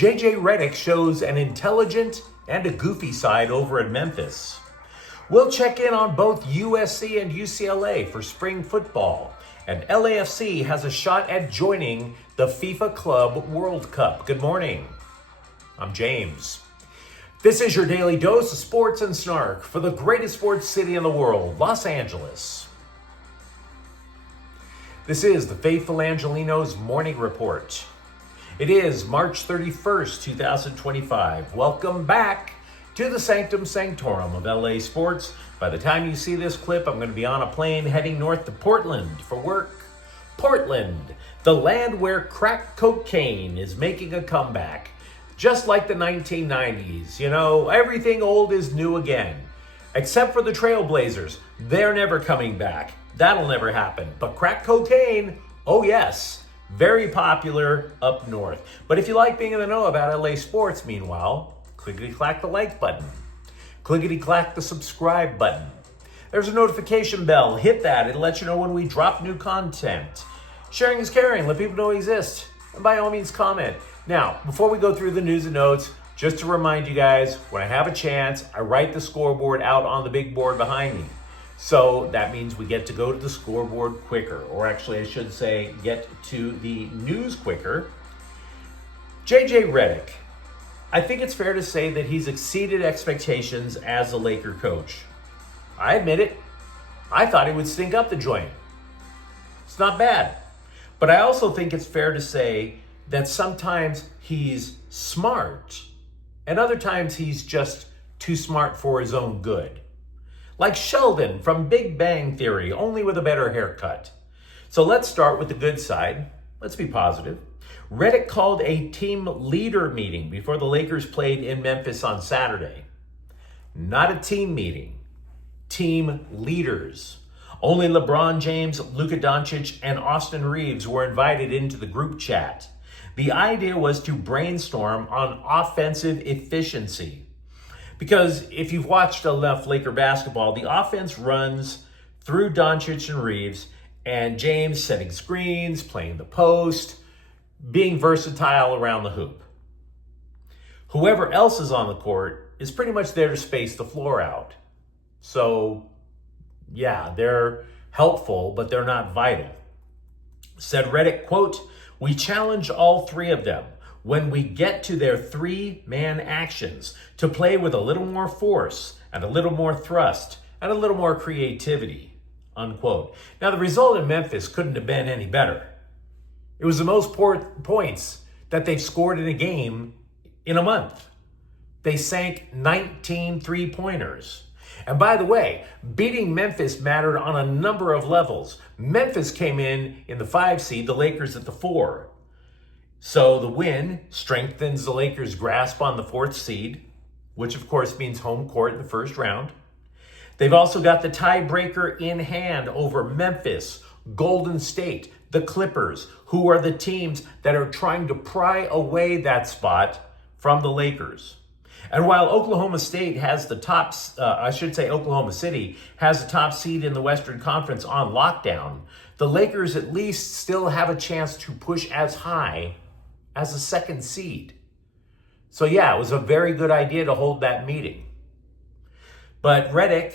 JJ Redick shows an intelligent and a goofy side over at Memphis. We'll check in on both USC and UCLA for spring football. And LAFC has a shot at joining the FIFA Club World Cup. Good morning. I'm James. This is your daily dose of sports and snark for the greatest sports city in the world, Los Angeles. This is the Faithful Angelenos Morning Report. It is March 31st, 2025. Welcome back to the Sanctum Sanctorum of LA Sports. By the time you see this clip, I'm going to be on a plane heading north to Portland for work. Portland, the land where crack cocaine is making a comeback. Just like the 1990s, you know, everything old is new again. Except for the Trailblazers. They're never coming back. That'll never happen. But crack cocaine, oh yes. Very popular up north. But if you like being in the know about LA sports, meanwhile, clickety-clack the like button. Clickety-clack the subscribe button. There's a notification bell. Hit that. It'll let you know when we drop new content. Sharing is caring. Let people know we exist. And by all means, comment. Now, before we go through the news and notes, just to remind you guys, when I have a chance, I write the scoreboard out on the big board behind me. So that means we get to go to the scoreboard quicker, or actually I should say get to the news quicker. JJ Redick, I think it's fair to say that he's exceeded expectations as a Laker coach. I admit it. I thought he would stink up the joint. It's not bad. But I also think it's fair to say that sometimes he's smart, and other times he's just too smart for his own good. Like Sheldon from Big Bang Theory, only with a better haircut. So let's start with the good side. Let's be positive. Redick called a team leader meeting before the Lakers played in Memphis on Saturday. Not a team meeting. Team leaders. Only LeBron James, Luka Doncic, and Austin Reeves were invited into the group chat. The idea was to brainstorm on offensive efficiency. Because if you've watched enough Laker basketball, the offense runs through Doncic and Reeves, and James setting screens, playing the post, being versatile around the hoop. Whoever else is on the court is pretty much there to space the floor out. So, yeah, they're helpful, but they're not vital. Said Redick, quote, "We challenge all three of them when we get to their three-man actions to play with a little more force and a little more thrust and a little more creativity," unquote. Now, the result in Memphis couldn't have been any better. It was the most points that they've scored in a game in a month. They sank 19 three-pointers. And by the way, beating Memphis mattered on a number of levels. Memphis came in the 5 seed, the Lakers at the 4. So the win strengthens the Lakers' grasp on the 4th seed, which of course means home court in the first round. They've also got the tiebreaker in hand over Memphis, Golden State, the Clippers, who are the teams that are trying to pry away that spot from the Lakers. And while Oklahoma City has the top seed in the Western Conference on lockdown, the Lakers at least still have a chance to push as high as a 2nd seed. So yeah, it was a very good idea to hold that meeting. But Redick,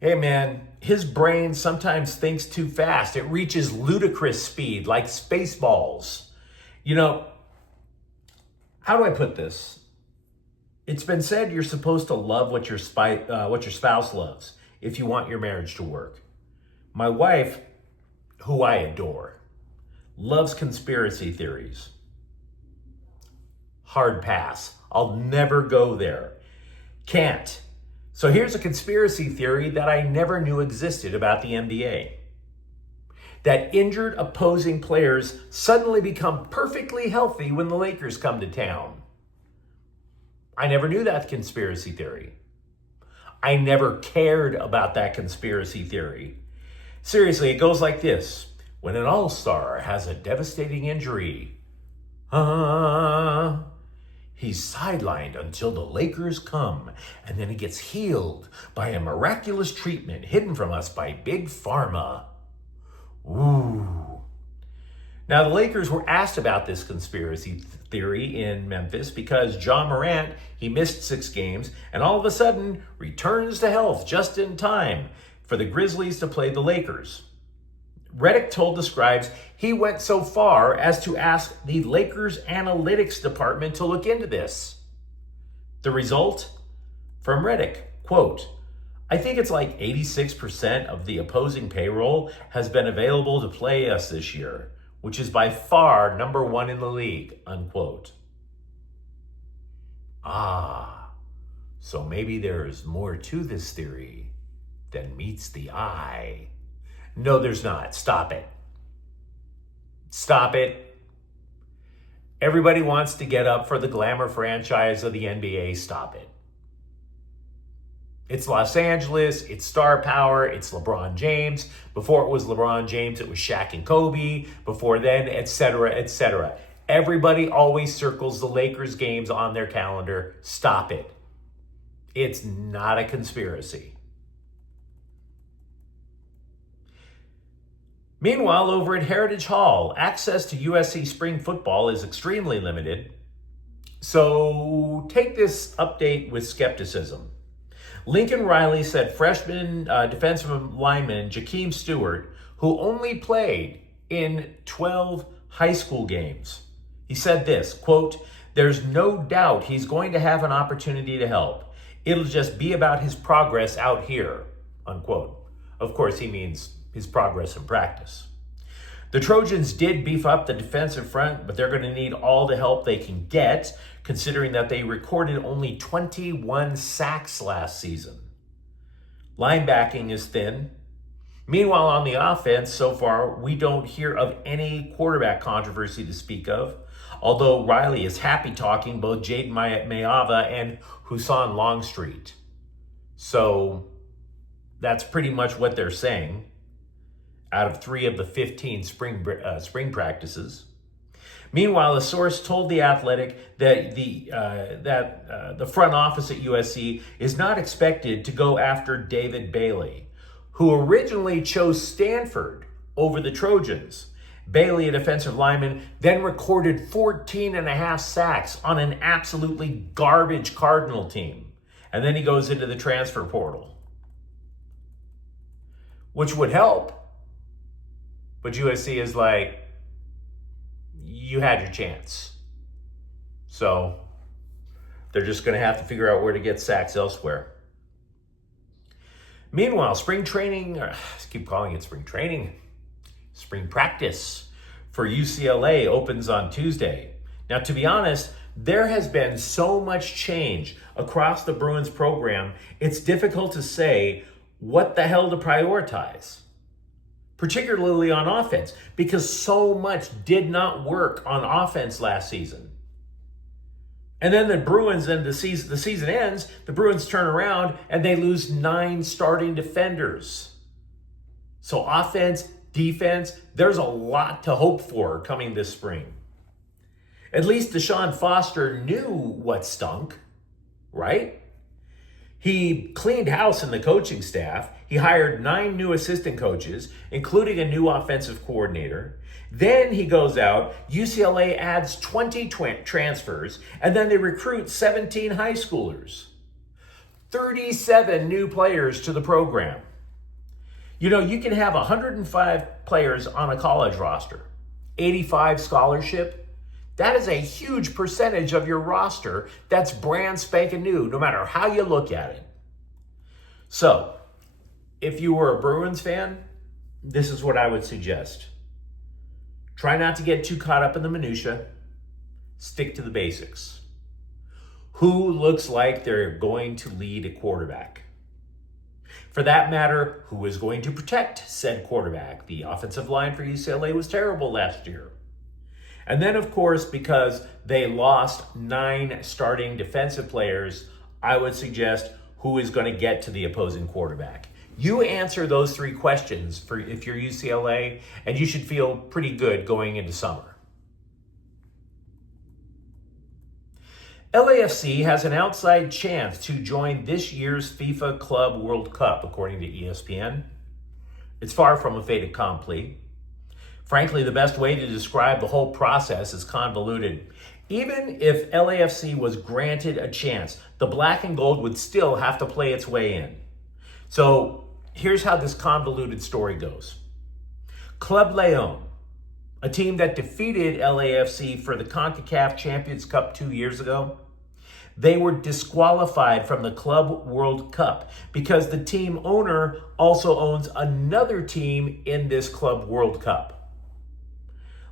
hey man, his brain sometimes thinks too fast. It reaches ludicrous speed, like Spaceballs. You know, how do I put this? It's been said you're supposed to love what your spouse loves if you want your marriage to work. My wife, who I adore, loves conspiracy theories. Hard pass. I'll never go there. Can't. So here's a conspiracy theory that I never knew existed about the NBA. That injured opposing players suddenly become perfectly healthy when the Lakers come to town. I never knew that conspiracy theory. I never cared about that conspiracy theory. Seriously, it goes like this. When an all-star has a devastating injury, he's sidelined until the Lakers come, and then he gets healed by a miraculous treatment hidden from us by Big Pharma. Ooh. Now, the Lakers were asked about this conspiracy theory in Memphis because John Morant, he missed 6 games and all of a sudden returns to health just in time for the Grizzlies to play the Lakers. Redick told the Scribes he went so far as to ask the Lakers analytics department to look into this. The result? From Redick, quote, "I think it's like 86% of the opposing payroll has been available to play us this year, which is by far number 1 in the league," unquote. So maybe there's more to this theory than meets the eye. No, there's not. Stop it. Stop it. Everybody wants to get up for the glamour franchise of the NBA. Stop it. It's Los Angeles, it's star power, it's LeBron James. Before it was LeBron James, it was Shaq and Kobe. Before then, etc., etc. Everybody always circles the Lakers games on their calendar. Stop it. It's not a conspiracy. Meanwhile, over at Heritage Hall, access to USC spring football is extremely limited. So take this update with skepticism. Lincoln Riley said freshman defensive lineman Jakeem Stewart, who only played in 12 high school games, he said this, quote, "There's no doubt he's going to have an opportunity to help. It'll just be about his progress out here," unquote. Of course, he means his progress in practice. The Trojans did beef up the defensive front, but they're going to need all the help they can get, considering that they recorded only 21 sacks last season. Linebacking is thin. Meanwhile, on the offense, so far, we don't hear of any quarterback controversy to speak of, although Riley is happy talking both Jaden Mayava and Hussan Longstreet. So that's pretty much what they're saying out of 3 of the 15 spring practices. Meanwhile, a source told The Athletic that the front office at USC is not expected to go after David Bailey, who originally chose Stanford over the Trojans. Bailey, a defensive lineman, then recorded 14 and a half sacks on an absolutely garbage Cardinal team. And then he goes into the transfer portal, which would help. But USC is like, you had your chance. So they're just going to have to figure out where to get sacks elsewhere. Meanwhile, spring training, I keep calling it spring training, spring practice for UCLA opens on Tuesday. Now, to be honest, there has been so much change across the Bruins program, it's difficult to say what the hell to prioritize, particularly on offense, because so much did not work on offense last season. And then the Bruins, and the season ends, the Bruins turn around and they lose 9 starting defenders. So offense, defense, there's a lot to hope for coming this spring. At least Deshaun Foster knew what stunk, right? He cleaned house in the coaching staff. He hired 9 new assistant coaches, including a new offensive coordinator. Then he goes out, UCLA adds 20 transfers, and then they recruit 17 high schoolers. 37 new players to the program. You know, you can have 105 players on a college roster, 85 scholarship. That is a huge percentage of your roster that's brand spanking new, no matter how you look at it. So, if you were a Bruins fan, this is what I would suggest. Try not to get too caught up in the minutia. Stick to the basics. Who looks like they're going to lead a quarterback? For that matter, who is going to protect said quarterback? The offensive line for UCLA was terrible last year. And then, of course, because they lost 9 starting defensive players, I would suggest who is going to get to the opposing quarterback. You answer those 3 questions for if you're UCLA, and you should feel pretty good going into summer. LAFC has an outside chance to join this year's FIFA Club World Cup, according to ESPN. It's far from a fait accompli. Frankly, the best way to describe the whole process is convoluted. Even if LAFC was granted a chance, the black and gold would still have to play its way in. So here's how this convoluted story goes. Club León, a team that defeated LAFC for the CONCACAF Champions Cup 2 years ago, they were disqualified from the Club World Cup because the team owner also owns another team in this Club World Cup.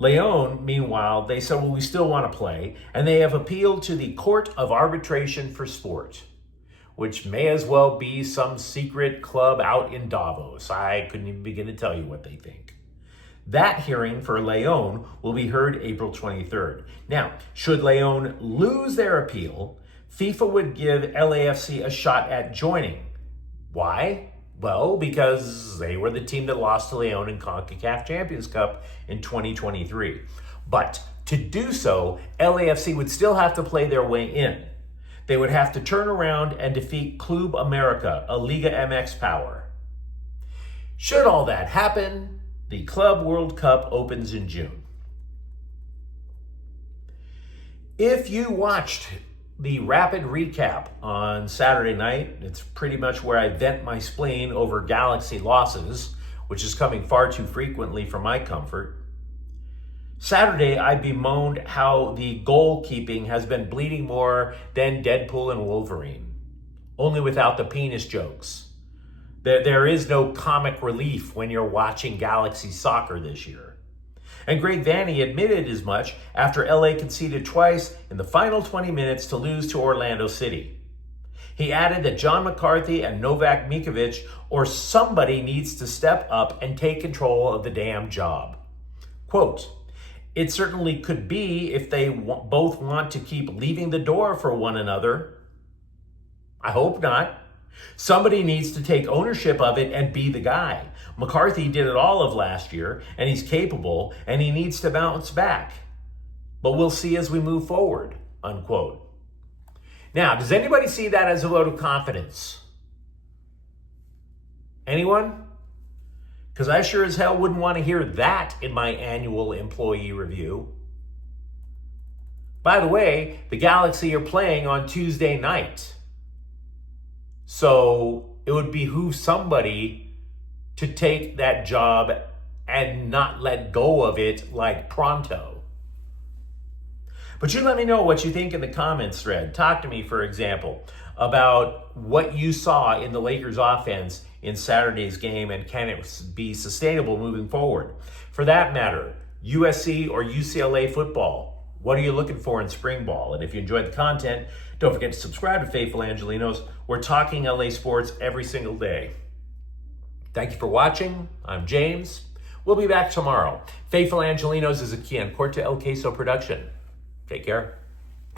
León, meanwhile, they said, well, we still want to play, and they have appealed to the Court of Arbitration for Sport, which may as well be some secret club out in Davos. I couldn't even begin to tell you what they think. That hearing for León will be heard April 23rd. Now, should León lose their appeal, FIFA would give LAFC a shot at joining. Why? Well, because they were the team that lost to León in CONCACAF Champions Cup in 2023. But to do so, LAFC would still have to play their way in. They would have to turn around and defeat Club America, a Liga MX power. Should all that happen, the Club World Cup opens in June. If you watched the rapid recap on Saturday night, it's pretty much where I vent my spleen over Galaxy losses, which is coming far too frequently for my comfort. Saturday, I bemoaned how the goalkeeping has been bleeding more than Deadpool and Wolverine, only without the penis jokes. There is no comic relief when you're watching Galaxy soccer this year. And Greg Vanney admitted as much after LA conceded twice in the final 20 minutes to lose to Orlando City. He added that John McCarthy and Novak Mikovic or somebody needs to step up and take control of the damn job. Quote, it certainly could be if they both want to keep leaving the door for one another. I hope not. Somebody needs to take ownership of it and be the guy. McCarthy did it all of last year, and he's capable, and he needs to bounce back. But we'll see as we move forward, unquote. Now, does anybody see that as a vote of confidence? Anyone? Because I sure as hell wouldn't want to hear that in my annual employee review. By the way, the Galaxy are playing on Tuesday night. So it would behoove somebody to take that job and not let go of it like pronto. But you let me know what you think in the comments thread. Talk to me, for example, about what you saw in the Lakers offense in Saturday's game, and can it be sustainable moving forward? For that matter, USC or UCLA football, what are you looking for in spring ball? And if you enjoyed the content, don't forget to subscribe to Faithful Angelenos. We're talking LA sports every single day. Thank you for watching. I'm James. We'll be back tomorrow. Faithful Angelenos is a Kian Corte El Queso production. Take care.